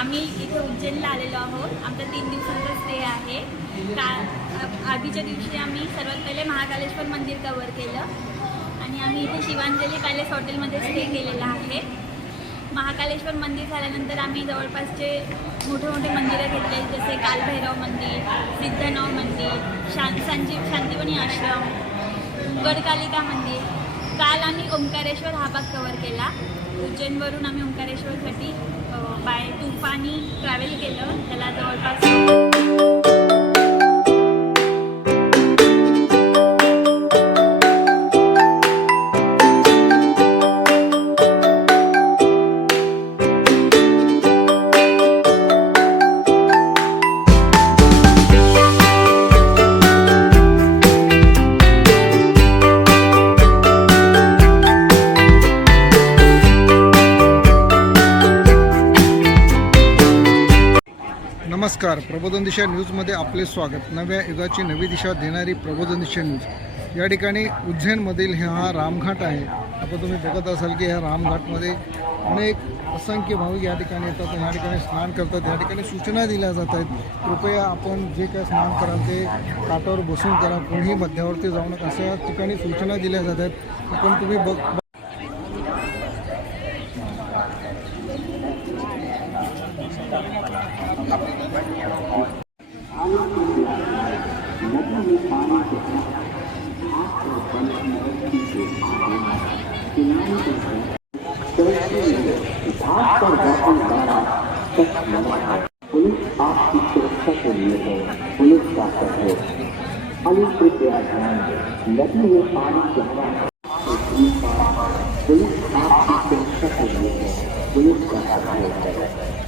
आम्ही इथे उज्जैनला आलेलो आहोत. आमचा तीन दिवसांचा स्टे आहे. का आधीच्या दिवशी आम्ही सर्वात पहिले महाकालेश्वर मंदिर कवर केलं. आणि आम्ही इथे शिवांजली पॅलेस हॉटेलमध्ये स्टे केलेला आहे. महाकालेश्वर मंदिर झाल्यानंतर आम्ही जवळपासचे मोठे मोठे मंदिरं घेतले जसे कालभैरव मंदिर सिद्धनाव मंदिर शां संजीव शांतिवनी आश्रम गडकालिका मंदिर. काल आम्ही ओंकारेश्वर हा भाग कवर केला. उज्जैनवरून आम्ही ओंकारेश्वरसाठी अ, ट्रॅव्हल केलं. त्याला जवळपास नमस्कार. प्रबोधन दिशा न्यूजमध्ये आपले स्वागत. नव्या युगाची नवी दिशा देणारी प्रबोधन दिशा न्यूज. या ठिकाणी उज्जैनमधील हा रामघाट आहे. आता तुम्ही बघत असाल की ह्या रामघाटमध्ये अनेक असंख्य भाविक या ठिकाणी येतात या ठिकाणी स्नान करतात. या ठिकाणी सूचना दिल्या जात आहेत. कृपया आपण जे काय स्नान कराल ते काठावर बसून करा. कोणीही मध्यावरती जाऊ नका. अशा ठिकाणी सूचना दिल्या जात आहेत. पण तुम्ही बघ आप पर बर्तन द्वारा पुलिस आपकी सुरक्षा के लिए है पुलिस का कर है अनेक कृपया ध्यान नदी में पानी गहरा पुलिस आपकी सुरक्षा के लिए है पुलिस का कर है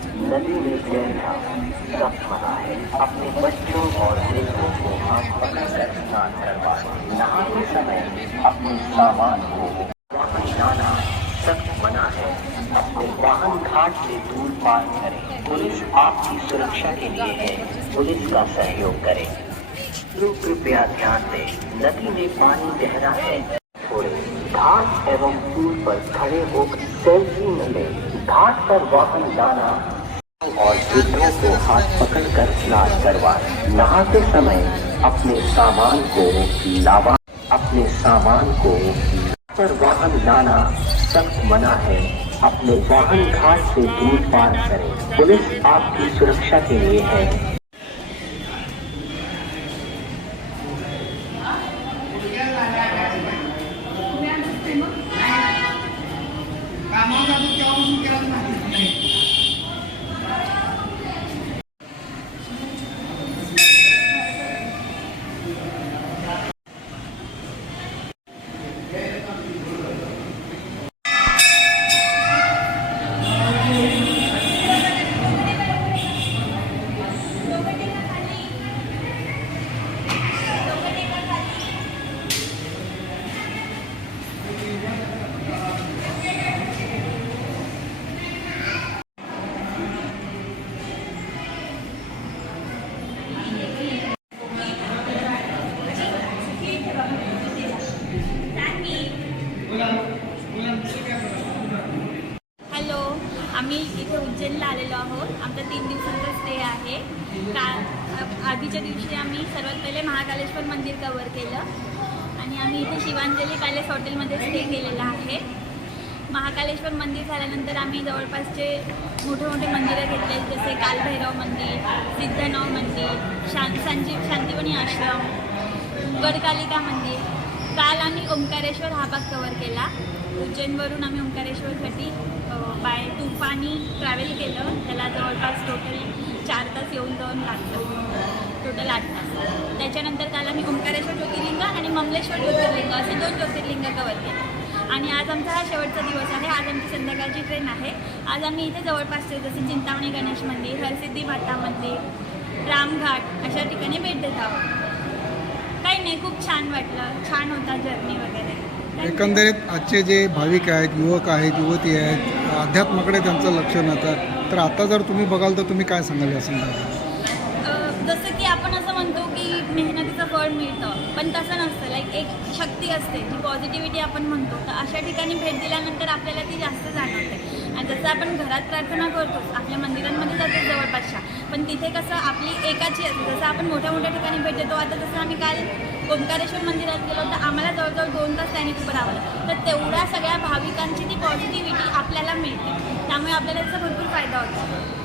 नदी में बैठा सब मना है। अपने बच्चों और बेटों को हाथ पकड़कर स्नान करवा नहाते समय अपने सामान को वाहन जाना सख्त मना है। अपने वाहन घाट से दूर पार करें। पुलिस आपकी सुरक्षा के लिए है। पुलिस का सहयोग करें। कृपया ध्यान दें। नदी में पानी गहरा है। घाट एवं पुल पर खड़े होकर सेल्फी न लें। घाट पर वाहन जाना और वृद्धों को हाथ पकड़कर स्नान करवाएँ। नहाते समय अपने सामान को लावा, अपने सामान को पर वाहन लाना सख्त मना है। अपने वाहन घाट से दूर पार करें। पुलिस आपकी सुरक्षा के लिए है। इथे उज्जैनला आलेलो आहोत. आमचा तीन दिवसांचा स्टे आहे. का आधीच्या दिवशी आम्ही सर्वात पहिले महाकालेश्वर मंदिर कवर केलं. आणि आम्ही इथे शिवांजली पॅलेस हॉटेलमध्ये स्टे केलेला आहे. महाकालेश्वर मंदिर झाल्यानंतर आम्ही जवळपासचे मोठे मोठे मंदिरं घेतले. जसे कालभैरव मंदिर सिद्धनाव मंदिर शां संजीव शांतिवनी आश्रम गडकालिका मंदिर काल आम्ही ओंकारेश्वर हा भाग कवर केला. उज्जैनवरून आम्ही ओंकारेश्वरसाठी बाय तुफानी ट्रॅव्हल केलं. त्याला जवळपास टोटल चार तास येऊन जाऊन लागतं टोटल आठ तास. त्याच्यानंतर काल आम्ही ओंकारेश्वर ज्योतिर्लिंग आणि ममलेश्वर ज्योतिर्लिंग असे दोन ज्योतिर्लिंग कवर केले. आणि आज आमचा हा शेवटचा दिवस आहे. आज आमची संध्याकाळची ट्रेन आहे. आज आम्ही इथे जवळपासचे जसे चिंतामणी गणेश मंदिर हरसिद्धी माता मंदिर रामघाट अशा ठिकाणी भेट देत आहोत. काही नाही खूप छान वाटलं. छान होता जर्नी वगैरे. एकंदरीत आजचे जे भाविक आहेत युवक आहेत युवती आहेत अध्यात्माकडे त्यांचं लक्ष नव्हतं. तर आता जर तुम्ही बघाल तर तुम्ही काय सांगाल या संदर्भात? अ, जसं की आपण असं म्हणतो की मेहनतीचं फळ मिळतं. पण तसं नसतं. लाईक एक शक्ती असते. जी पॉझिटिव्हिटी आपण म्हणतो तर अशा ठिकाणी भेट दिल्यानंतर आपल्याला ती जास्त जाणवते. आणि जसं आपण घरात प्रार्थना करतो आपल्या मंदिरांमध्ये जातो जवळपासच्या. पण तिथे कसं आपली एकाची असते. जसं आपण मोठ्या मोठ्या ठिकाणी भेट देतो आता जसं आम्ही काल ओंकारेश्वर मंदिरात गेलो तर आम्हाला जवळजवळ दोन तास त्याने उभं राहावं तर तेवढ्या सगळ्या भाविकांची ती पॉझिटिव्हिटी आपल्याला मिळते. त्यामुळे आपल्याला त्याचा भरपूर फायदा होतो.